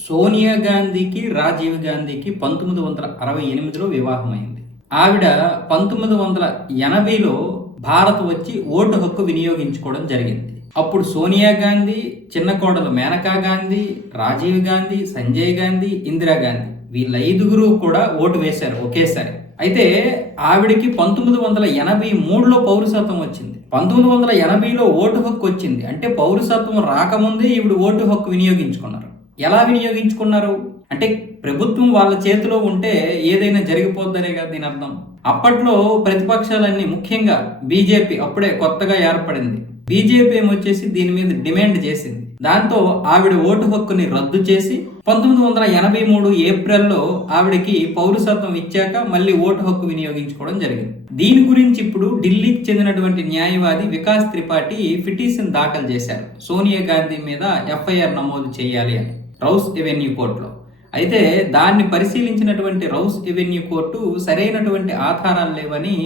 సోనియా గాంధీకి రాజీవ్ గాంధీకి పంతొమ్మిది వందల అరవై ఎనిమిదిలో వివాహమైంది. ఆవిడ పంతొమ్మిది వందల ఎనభైలో భారత్ వచ్చి ఓటు హక్కు వినియోగించుకోవడం జరిగింది. అప్పుడు సోనియా గాంధీ చిన్న కోడలు మేనకా గాంధీ రాజీవ్ గాంధీ సంజయ్ గాంధీ ఇందిరా గాంధీ వీళ్ళ ఐదుగురు కూడా ఓటు వేశారు ఒకేసారి. అయితే ఆవిడికి పంతొమ్మిది వందల ఎనభై మూడులో పౌరసత్వం వచ్చింది. పంతొమ్మిది వందల ఎనభైలో ఓటు హక్కు వచ్చింది. అంటే పౌరసత్వం రాకముందే ఈవిడ ఓటు హక్కు వినియోగించుకున్నారు. ఎలా వినియోగించుకున్నారు? అంటే ప్రభుత్వం వాళ్ళ చేతిలో ఉంటే ఏదైనా జరిగిపోద్దనే కదా దీని అర్థం. అప్పట్లో ప్రతిపక్షాలన్నీ ముఖ్యంగా బీజేపీ అప్పుడే కొత్తగా ఏర్పడింది. బీజేపీ ఏమొచ్చేసి దీని మీద డిమాండ్ చేసింది. దాంతో ఆవిడ ఓటు హక్కుని రద్దు చేసి పంతొమ్మిది వందల ఎనభై మూడు ఏప్రిల్లో ఆవిడకి పౌరసత్వం ఇచ్చాక మళ్ళీ ఓటు హక్కు వినియోగించుకోవడం జరిగింది. దీని గురించి ఇప్పుడు ఢిల్లీకి చెందినటువంటి న్యాయవాది వికాస్ త్రిపాఠి పిటిషన్ దాఖలు చేశారు. సోనియా గాంధీ మీద ఎఫ్ఐఆర్ నమోదు చేయాలి అని. రౌస్ ఎవెన్యూ కోర్టులో. అయితే దాన్ని పరిశీలించినటువంటి రౌస్ ఎవెన్యూ కోర్టు సరైనటువంటి ఆధారాలు లేవని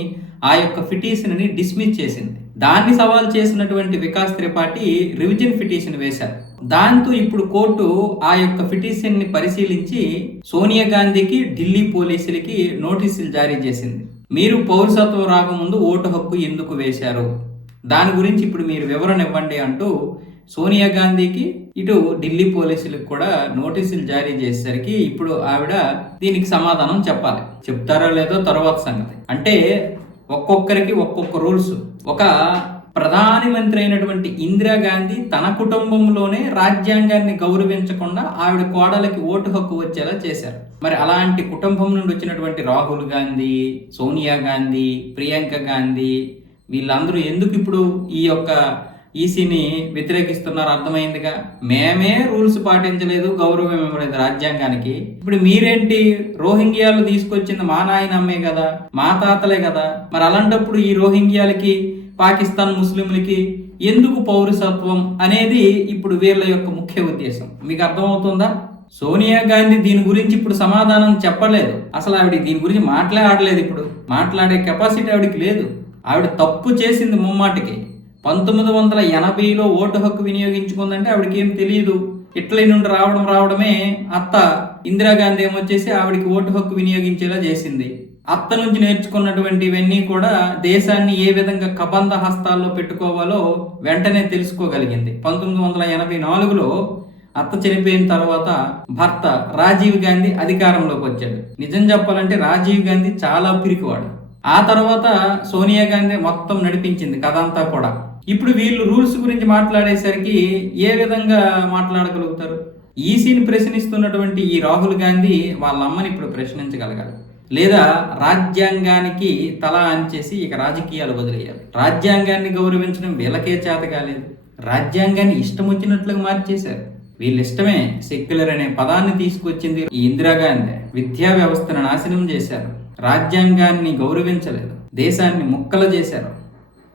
ఆ యొక్క పిటిషన్ని డిస్మిస్ చేసింది. దాన్ని సవాల్ చేసినటువంటి వికాస్ త్రిపాఠి రివిజన్ పిటిషన్ వేశారు. దాంతో ఇప్పుడు కోర్టు ఆ యొక్క పిటిషన్ని పరిశీలించి సోనియా గాంధీకి ఢిల్లీ పోలీసులకి నోటీసులు జారీ చేసింది. మీరు పౌరసత్వం రాకముందు ఓటు హక్కు ఎందుకు వేశారు? దాని గురించి ఇప్పుడు మీరు వివరణ ఇవ్వండి అంటూ సోనియా గాంధీకి ఇటు ఢిల్లీ పోలీసులకు కూడా నోటీసులు జారీ చేసేసరికి ఇప్పుడు ఆవిడ దీనికి సమాధానం చెప్పాలి. చెప్తారో లేదో తర్వాత సంగతి. అంటే ఒక్కొక్కరికి ఒక్కొక్క రూల్స్. ఒక ప్రధానమంత్రి అయినటువంటి ఇందిరాగాంధీ తన కుటుంబంలోనే రాజ్యాంగాన్ని గౌరవించకుండా ఆవిడ కోడలకి ఓటు హక్కు వచ్చేలా చేశారు. మరి అలాంటి కుటుంబం నుండి వచ్చినటువంటి రాహుల్ గాంధీ సోనియా గాంధీ ప్రియాంక గాంధీ వీళ్ళందరూ ఎందుకు ఇప్పుడు ఈ యొక్క ఈసీని వ్యతిరేకిస్తున్నారు అర్థమైందిగా? మేమే రూల్స్ పాటించలేదు గౌరవం ఇవ్వలేదు రాజ్యాంగానికి. ఇప్పుడు మీరేంటి రోహింగ్యాలు తీసుకొచ్చింది మా నాయనమ్మే కదా మా తాతలే కదా? మరి అలాంటప్పుడు ఈ రోహింగ్యాలకి పాకిస్తాన్ ముస్లింలకి ఎందుకు పౌరసత్వం అనేది ఇప్పుడు వీళ్ళ యొక్క ముఖ్య ఉద్దేశం. మీకు అర్థమవుతుందా? సోనియా గాంధీ దీని గురించి ఇప్పుడు సమాధానం చెప్పలేదు. అసలు ఆవిడ దీని గురించి మాట్లాడలేదు ఇప్పుడు. మాట్లాడే కెపాసిటీ ఆవిడకి లేదు. ఆవిడ తప్పు చేసింది ముమ్మాటికి. పంతొమ్మిది వందల ఎనభైలో ఓటు హక్కు వినియోగించుకుందంటే ఆవిడకి ఏం తెలియదు ఇటలీ నుండి రావడం రావడమే అత్త ఇందిరాగాంధీ ఏమొచ్చేసి ఆవిడకి ఓటు హక్కు వినియోగించేలా చేసింది. అత్త నుంచి నేర్చుకున్నటువంటివన్నీ కూడా దేశాన్ని ఏ విధంగా కబంధ హస్తాల్లో పెట్టుకోవాలో వెంటనే తెలుసుకోగలిగింది. పంతొమ్మిది వందల ఎనభై నాలుగులో అత్త చనిపోయిన తర్వాత భర్త రాజీవ్ గాంధీ అధికారంలోకి వచ్చాడు. నిజం చెప్పాలంటే రాజీవ్ గాంధీ చాలా పిరికివాడు. ఆ తర్వాత సోనియా గాంధీ మొత్తం నడిపించింది కథ అంతా కూడా. ఇప్పుడు వీళ్ళు రూల్స్ గురించి మాట్లాడేసరికి ఏ విధంగా మాట్లాడగలుగుతారు? ఈసీని ప్రశ్నిస్తున్నటువంటి ఈ రాహుల్ గాంధీ వాళ్ళ అమ్మని ఇప్పుడు ప్రశ్నించగలగాలి. లేదా రాజ్యాంగానికి తల అంచేసి ఇక రాజకీయాలు వదిలేయాలి. రాజ్యాంగాన్ని గౌరవించడం వీళ్ళకే చేత కాలేదు. రాజ్యాంగాన్ని ఇష్టం వచ్చినట్లుగా మార్చేశారు. వీళ్ళ ఇష్టమే సెక్యులర్ అనే పదాన్ని తీసుకొచ్చింది ఈ ఇందిరాగాంధీ. విద్యా వ్యవస్థను నాశనం చేశారు. రాజ్యాంగాన్ని గౌరవించలేదు. దేశాన్ని ముక్కలు చేశారు.